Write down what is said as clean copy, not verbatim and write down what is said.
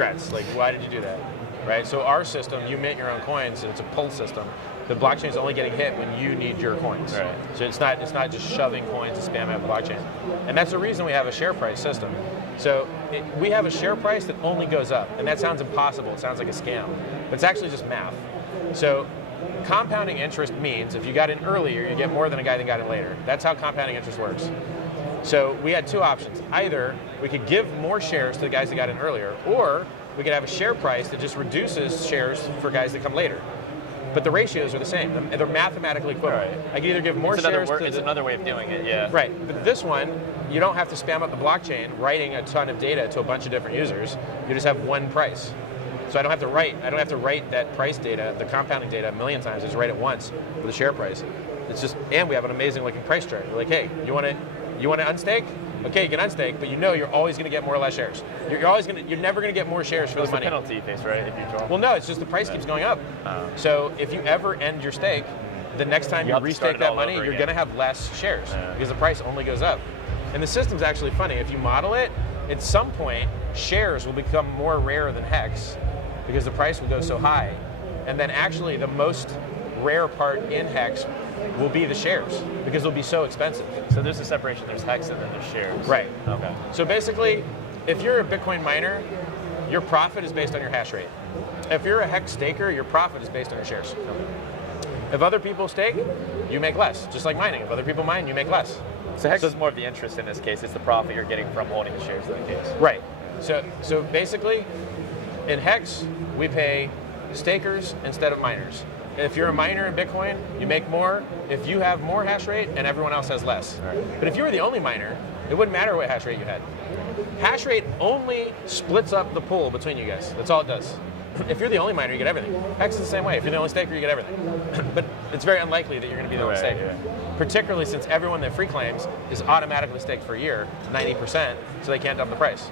regrets. Like, why did you do that? Right? So our system, you mint your own coins, and it's a pull system. The blockchain is only getting hit when you need your coins. Right. So it's not just shoving coins and spamming out the blockchain. And that's the reason we have a share price system. So we have a share price that only goes up. And that sounds impossible. It sounds like a scam. But it's actually just math. So compounding interest means if you got in earlier, you get more than a guy that got in later. That's how compounding interest works. So we had two options. Either we could give more shares to the guys that got in earlier, or we could have a share price that just reduces shares for guys that come later. But the ratios are the same. They're mathematically equivalent. Right. I can either give more shares It's another way of doing it, yeah. Right, but this one, you don't have to spam up the blockchain writing a ton of data to a bunch of different users. You just have one price. So I don't have to write that price data, the compounding data, a million times. I just write it once with the share price. It's just, and we have an amazing looking price chart. We're like, hey, you want to unstake? Okay, you can unstake, but you know you're always going to get more or less shares. You're never going to get more shares for the money. It's a penalty you face, right? If you draw. Well, no, it's just the price keeps going up. So if you ever end your stake, the next time you restake that money, you're going to have less shares because the price only goes up. And the system's actually funny. If you model it, at some point, shares will become more rare than HEX because the price will go so high. And then actually the most rare part in HEX will be the shares because they'll be so expensive. So there's a separation, there's HEX and then there's shares. Right. Okay. So basically, if you're a Bitcoin miner, your profit is based on your hash rate. If you're a HEX staker, your profit is based on your shares. If other people stake, you make less, just like mining. If other people mine, you make less. So HEX is more of the interest in this case. It's the profit you're getting from holding the shares in the case. Right. So basically, in HEX, we pay stakers instead of miners. If you're a miner in Bitcoin, you make more if you have more hash rate and everyone else has less. Right. But if you were the only miner, it wouldn't matter what hash rate you had. Hash rate only splits up the pool between you guys. That's all it does. If you're the only miner, you get everything. HEX is the same way. If you're the only staker, you get everything. But it's very unlikely that you're going to be the only staker. Particularly since everyone that free claims is automatically staked for a year, 90%, so they can't dump the price.